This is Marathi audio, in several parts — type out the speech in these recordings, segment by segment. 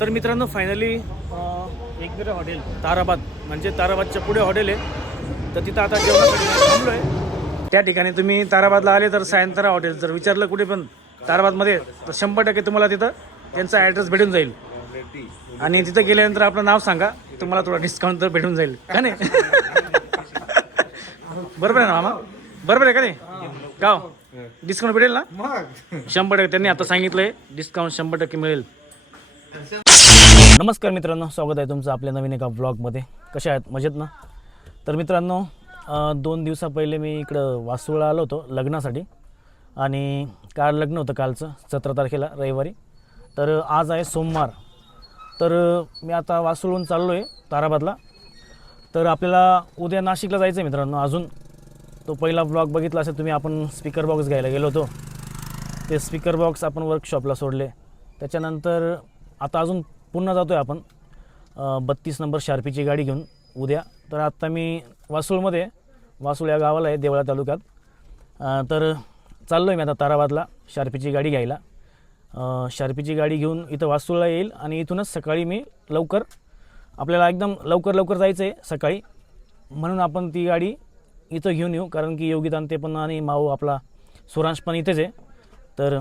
तर मित्रांनो फायनली एकविरा हॉटेल ताराबाद. म्हणजे ताराबादच्या पुढे हॉटेल आहे. तर तिथं आता जेवणासाठी थांबलो आहे त्या ठिकाणी तुम्ही ताराबादला आले तर सायंतारा हॉटेल. जर विचारलं कुठे पण ताराबादमध्ये तर शंभर टक्के तुम्हाला तिथं त्यांचा ॲड्रेस भेटून जाईल. आणि तिथं गेल्यानंतर आपलं नाव सांगा. तुम्हाला थोडा डिस्काउंट तर भेटून जाईल. का नाही? बरोबर आहे ना मामा? बरोबर आहे का नाही? गाव? डिस्काउंट भेटेल ना? शंभर टक्के. त्यांनी आता सांगितलंय डिस्काउंट शंभर टक्के मिळेल. नमस्कार मित्रांनो स्वागत आहे तुमचं आपल्या नवीन एका ब्लॉगमध्ये कशा आहेत? मजेत ना? तर मित्रांनो दोन दिवसा पहिले मी इकडं वासुळा आलो होतो लग्नासाठी. आणि काल लग्न होतं कालचं सतरा तारखेला रविवारी. तर आज आहे सोमवार. तर मी आता वासुळून चाललो आहे ताराबादला. तर आपल्याला उद्या नाशिकला जायचं आहे मित्रांनो अजून. तो पहिला ब्लॉग बघितला असेल तुम्ही आपण स्पीकर बॉक्स घ्यायला गेलो होतो. ते स्पीकर बॉक्स आपण वर्कशॉपला सोडले. त्याच्यानंतर आता अजून पुन्हा जातो आहे आपण बत्तीस नंबर शार्पीची गाडी घेऊन उद्या. तर आत्ता मी वासूळमध्ये वासूळ या गावाला आहे देवळा तालुक्यात. तर चाललो आहे मी आता ताराबादला शार्पीची गाडी घ्यायला. शार्पीची गाडी घेऊन इथं वासूळला येईल आणि इथूनच सकाळी मी लवकर आपल्याला एकदम लवकर लवकर जायचं आहे सकाळी. म्हणून आपण ती गाडी इथं घेऊन येऊ कारण की योगितांते पण आणि माऊ आपला सुरांश पण इथेच आहे. तर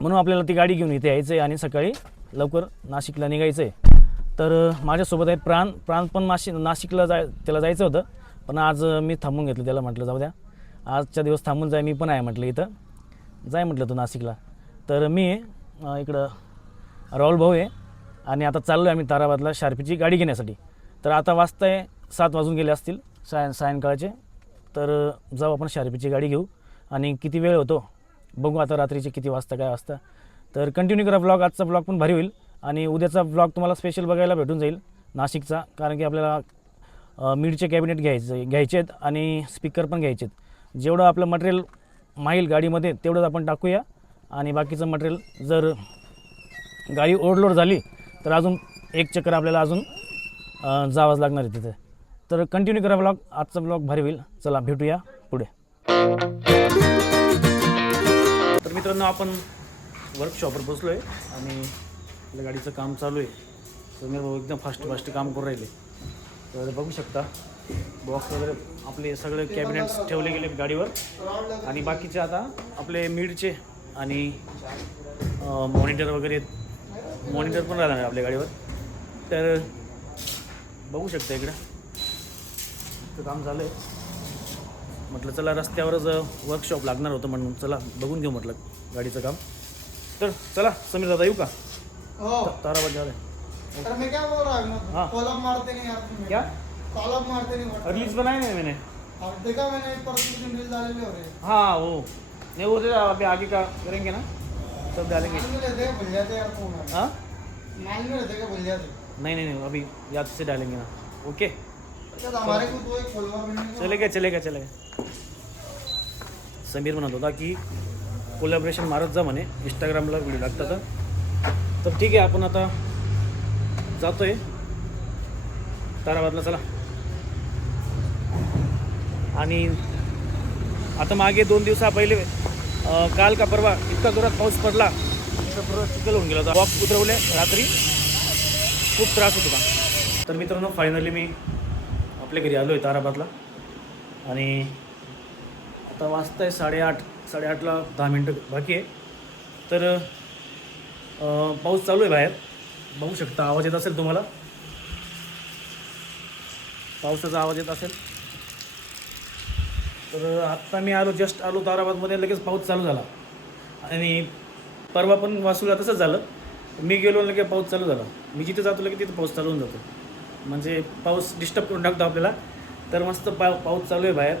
म्हणून आपल्याला ती गाडी घेऊन इथे यायचं आहे आणि सकाळी लवकर नाशिकला निघायचं आहे तर माझ्यासोबत आहे प्राण. प्राण पण नाशिक नाशिकला जाय त्याला जायचं होतं. पण आज मी थांबून घेतलं त्याला म्हटलं जाऊ द्या. आजच्या दिवस थांबून जाय मी पण आहे म्हटलं इथं. जाय म्हटलं तू नाशिकला. तर मी इकडं राहुल भाऊ आहे. आणि आता चाललो आहे आम्ही ताराबादला शार्पीची गाडी घेण्यासाठी. तर आता वाजताय सात वाजून गेले असतील सायं सायंकाळचे. तर जाऊ आपण शार्पीची गाडी घेऊ. आणि किती वेळ होतो? बघू आता रात्रीचे किती वाजता काय वाजता. तर कंटिन्यू करा ब्लॉग आजचा ब्लॉग पण भारी होईल. आणि उद्याचा ब्लॉग तुम्हाला स्पेशल बघायला भेटून जाईल नाशिकचा कारण की आपल्याला अ, मीडचे कॅबिनेट घ्यायचे घ्यायचे आहेत आणि स्पीकर पण घ्यायचे आहेत. जेवढं आपलं मटेरियल माईल गाडीमध्ये तेवढंच आपण टाकूया. आणि बाकीचं मटेरियल जर गाडी ओव्हरलोड झाली तर अजून एक चक्कर आपल्याला अजून जावंच लागणार आहे तिथे. तर कंटिन्यू करा ब्लॉग आजचा ब्लॉग भारी होईल. चला भेटूया पुढे. तर मित्रांनो आपण वर्कशॉपवर बसलो आहे आणि आपल्या गाडीचं काम चालू आहे. समीर भाऊ एकदम फास्ट फास्ट काम करू राहिले. तर बघू शकता बॉक्स वगैरे आपले सगळे कॅबिनेट्स ठेवले गेले गाडीवर. आणि बाकीचे आता आपले मिडचे आणि मॉनिटर वगैरे मॉनिटर पण राहणार आहे आपल्या गाडीवर. तर बघू शकता इकडं. तर काम झालं आहे म्हटलं चला रस्त्यावरच वर्कशॉप लागणार होतं म्हणून चला बघून घेऊ म्हटलं गाडीचं काम. तर चला समीर दादा येऊ का? हो. ताराबाद जा तर मैं क्या बोल रहा हूँ. हाँ। कॉलम मारते नहीं यार क्या? कॉलम मारते नहीं व्हाट्सएप बनाए ना मैंने. देखा मैंने परसों दिन रील डाले हो रहे हाँ वो नहीं वो तो अभी आगे का करेंगे ना? डालेंगे. हाँ? नहीं नहीं नहीं अभी याद से डालेंगे ना. ओके. चलेगा चलेगा चलेगा समीर म्हणत दो की कोलॅबरेशन मारत जा म्हणे इंस्टाग्रामला व्हिडिओ लागतात. तर. तर ठीक आहे आपण आता जातो आहे ताराबादला चला. आणि आता मागे दोन दिवसा पहिले काल का परवा इतका जोरात पाऊस पडला परवा चिखल होऊन गेला होता. वॉक उतरवले रात्री. खूप त्रास होत होता. तर मित्रांनो फायनली मी आपल्या घरी आलो आहे ताराबादला. आणि आता वाजता आहे साडेआठ. साडेआठला दहा मिनटं बाकी आहे. तर पाऊस चालू आहे बाहेर. बघू शकता आवाज येत असेल तुम्हाला. पावसाचा आवाज येत असेल. तर आत्ता मी आलो जस्ट आलो ताराबादमध्ये लगेच पाऊस चालू झाला. आणि परवा पण वासूला तसंच झालं. मी गेलो लगेच पाऊस चालू झाला. मी जिथे जातो लगेच तिथे पाऊस चालू होऊन जातो. म्हणजे पाऊस डिस्टर्ब करून टाकतो आपल्याला. तर मस्त पा पाऊस चालू आहे बाहेर.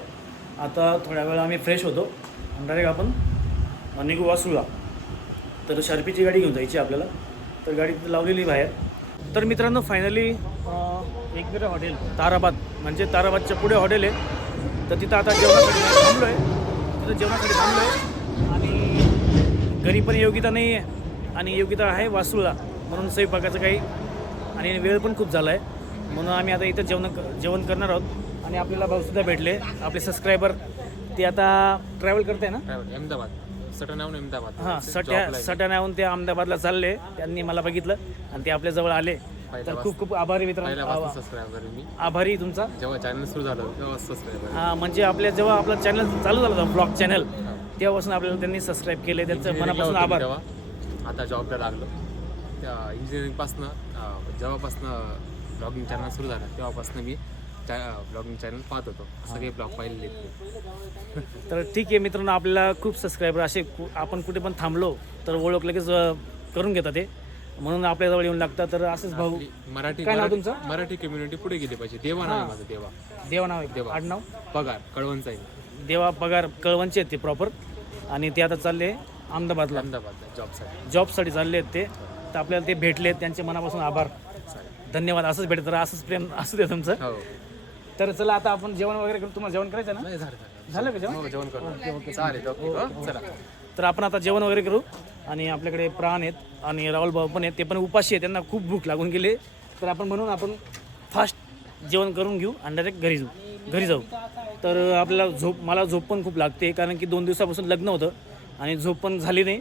आता थोड्या वेळा आम्ही फ्रेश होतो. आणि डायरेक्ट आपण निघू वासूला तर शर्पीची गाडी घेऊन जायची आपल्याला. तर गाडी लावलेली बाहेर. तर मित्रांनो फायनली एकविरा हॉटेल ताराबाद. म्हणजे ताराबादच्या पुढे हॉटेल आहे. तर तिथं आता जेवणासाठी थांबलो आहे तिथं जेवणासाठी थांबलो आहे आणि घरी पण योगिता नाही आहे आणि योगिता आहे वासूला म्हणून स्वयंपाकाचं काही आणि वेळ पण खूप झाला आहे म्हणून आम्ही आता इथं जेवण जेवण करणार आहोत. आणि आपल्याला भाऊसुद्धा भेटले. आपले सबस्क्रायबर ते आता ट्रॅव्हल करते ना? अहमदाबाद. सटनावून अहमदाबाद. हां सट्या सट्यानाहून ते अहमदाबादला चालले. त्यांनी मला बघितलं आणि ते आपल्या जवळ आले. तर खूप खूप आभारी मित्रांनो. पहिल्यापासून सबस्क्रायबर मी. आभारी तुमचा. जेव्हा चॅनल सुरू झालं तेव्हा सबस्क्रायबर हा म्हणजे आपल्या जेव्हा आपलं चॅनल चालू झालं ब्लॉग चॅनल तेव्हापासून आपल्याला त्यांनी सबस्क्राईब केले. त्यांचं मनापासून आभार. आता जॉबला लागलो. त्या इंजिनिअरिंगपासनं जेव्हापासनं ब्लॉगिंग चॅनल सुरू झालं तेव्हापासून मी ब्लॉगिंग चॅनल पाहत होतो. सगळे ब्लॉग पाहिलेले. तर ठीक आहे मित्रांनो आपल्याला खूप सबस्क्रायबर असे आपण कुठे पण थांबलो तर ओळख लगेच करून घेतात ते. म्हणून आपल्याजवळ येऊन लागतात. तर असंच भाऊ मराठी काय नाव तुमचं? मराठी कम्युनिटी पुढे गेली पाहिजे. देवा नाव आहे माझं देवा. देवा नाव आहे. आडनाव? पगार कळवणचा आहे देवा पगार कळवणचे आहेत ते प्रॉपर आणि ते आता चालले अहमदाबादला. अहमदाबादला जॉबसाठी जॉबसाठी चालले आहेत ते. तर आपल्याला ते भेटले त्यांचे मनापासून आभार. धन्यवाद. असंच भेटत. राहा असंच प्रेम असू दे तुमचं. हो. तर चला आता आपण जेवण वगैरे करू. तुम्हाला जेवण करायचं ना? झालं का जेवण? हो जेवण करू. चालेल ओके हो, चला. तर आपण आता जेवण वगैरे करू. आणि आपल्याकडे प्राण आहेत आणि राहुल भाऊ पण आहेत. ते पण उपाशी आहेत. त्यांना खूप भूक लागून गेले. तर आपण म्हणून आपण फास्ट जेवण करून घेऊ आणि डायरेक्ट घरी जाऊ. घरी जाऊ. तर आपल्याला झोप मला झोप पण खूप लागते. कारण की दोन दिवसापासून लग्न होतं आणि झोप पण झाली नाही.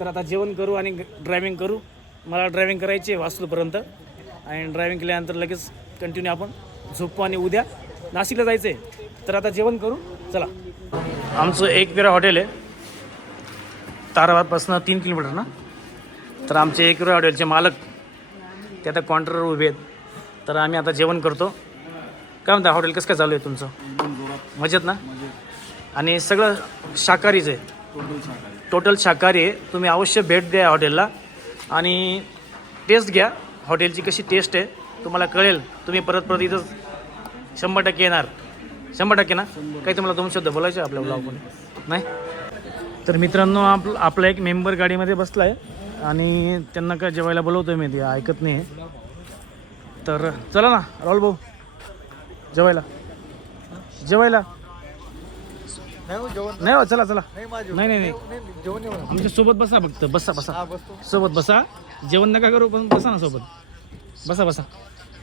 तर आता जेवण करू आणि ड्रायव्हिंग करू. मला ड्रायव्हिंग करायची आहे वास्तूपर्यंत. आणि ड्रायव्हिंग केल्यानंतर लगेच कंटिन्यू आपण झोपू आणि उद्या नाशिकला जायचं आहे तर आता जेवण करू चला. आमचं एक वेळा हॉटेल आहे. ताराबादपासून तीन किलोमीटर ना? तर आमचे एक हॉटेलचे मालक ते आता काउंटरवर उभे आहेत. तर आम्ही आता जेवण करतो. काय म्हणता हॉटेल कसं काय चालू आहे तुमचं? मजेत ना? आणि सगळं शाकाहारीच आहे. टोटल शाकाहारी आहे. तुम्ही अवश्य भेट द्या हॉटेलला. आणि टेस्ट घ्या. हॉटेलची कशी टेस्ट आहे. तुम्हाला कळेल तुम्ही परत परत इथं शंभर टक्के येणार. शंभर टक्के ना? काही तुम्हाला दोन शब्द बोलायचे आपल्या ब्लॉगमध्ये नाही? तर मित्रांनो आप आपला एक मेंबर गाडीमध्ये बसला आहे आणि त्यांना काय जेवायला बोलवतो मी ते ऐकत नाही तर चला ना राहुल भाऊ. जेवायला. जेवायला. नाही हो चला चला. नाही नाही नाही आमच्यासोबत बसा फक्त बसा बसा. सोबत बसा. जेवण नका करू पण बसा ना सोबत. बसा बसा.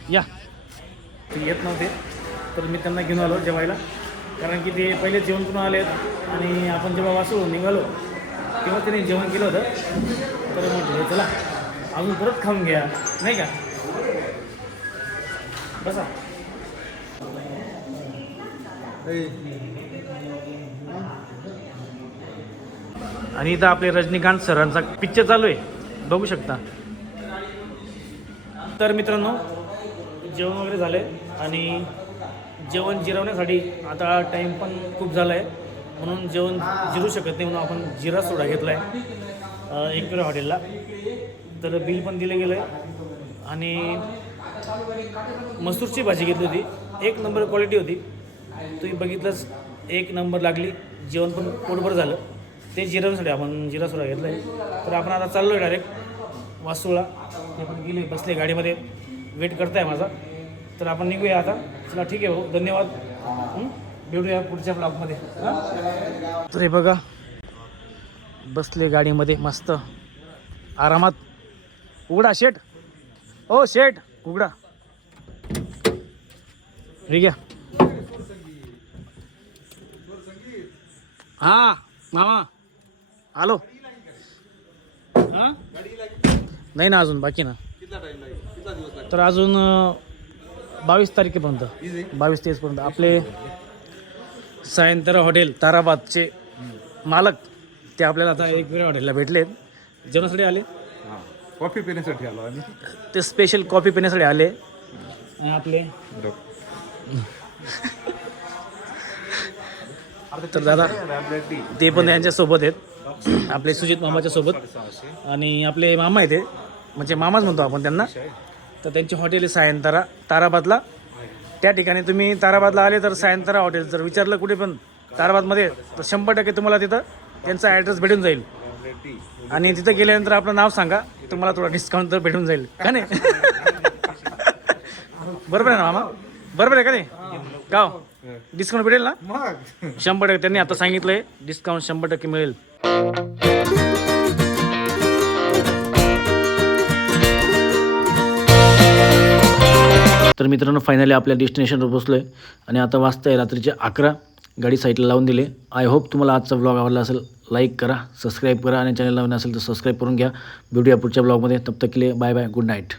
या. ते येत नव्हते तर मी त्यांना घेऊन आलो जेवायला. कारण की ते पहिले जेवण करून आले आणि आपण जेव्हा वाचू निघालो तेव्हा त्याने जेवण केलं होतं. तर म्हटलं चला अजून परत खाऊन घ्या. नाही का? बसा. आणि इथं आपले रजनीकांत सरांचा पिक्चर चालू आहे. बघू शकता. तर मित्रांनो जेवण वगैरे झालं आहे आणि जेवण जिरवण्यासाठी आता टाईम पण खूप झाला आहे म्हणून जेवण जिरू शकत नाही म्हणून आपण जिरा सोडा घेतला आहे एक हॉटेलला. तर बिल पण दिलं गेलं आहे आणि मसूरची भाजी घेतली होती. एक नंबर क्वालिटी होती. तुम्ही बघितलंच एक नंबर लागली. जेवण पण पोटभर झालं. ते जिरवण्यासाठी आपण जिरा सोडा घेतला आहे तर आपण आता चाललो आहे डायरेक्ट वासुळा. ते पण गेले बसले गाडीमध्ये. वेट करताय माझा. तर आपण निघूया आता. चला ठीक आहे भाऊ. धन्यवाद. भेटूया पुढच्या ब्लॉगमध्ये. तर हे बघा. बसले गाडीमध्ये मस्त. आरामात. उघडा शेट ओ हो, शेट उघडा. ठीक आहे हा मामा. आलो. हा? नाही ना अजून बाकी ना. तर अजून बावीस तारखेपर्यंत. बावीस तेवीसपर्यंत. आपले सायंतरा हॉटेल ताराबादचे मालक ते आपल्याला आता एक वेळा हॉटेलला भेटलेत जेवणासाठी आले. कॉफी पिण्यासाठी आलो आम्ही. ते स्पेशल कॉफी पिण्यासाठी आले. आणि आपले तर दादा ते पण त्यांच्यासोबत आहेत. आपले सुजित मामाच्या सोबत आणि आपले मामा आहेत म्हणजे मामाच म्हणतो आपण त्यांना. तर त्यांची हॉटेल आहे सायंतारा ताराबादला. त्या ठिकाणी तुम्ही ताराबादला आले तर सायंतारा हॉटेल. जर विचारलं कुठे पण ताराबादमध्ये तर शंभर टक्के तुम्हाला तिथं त्यांचा ॲड्रेस भेटून जाईल. आणि तिथं गेल्यानंतर आपलं नाव सांगा तुम्हाला थोडा डिस्काउंट तर भेटून जाईल. का नाही? बरोबर आहे ना मामा? बरोबर आहे का नाही? का? डिस्काउंट भेटेल ना? शंभर टक्के. त्यांनी आता सांगितलंय डिस्काउंट शंभर टक्के मिळेल. तर मित्रांनो फायनली आपल्या डेस्टिनेशनवर पोचलो आहे आणि आता वाजता आहे रात्रीचे अकरा. गाडी साईडला लावून दिले. आय होप तुम्हाला आजचा ब्लॉग आवडला असेल लाईक करा सबस्क्राईब करा. आणि चॅनल नवीन असेल तर सबस्क्राईब करून घ्या. भेटूया पुढच्या ब्लॉगमध्ये तब तक के लिए बाय बाय गुड नाईट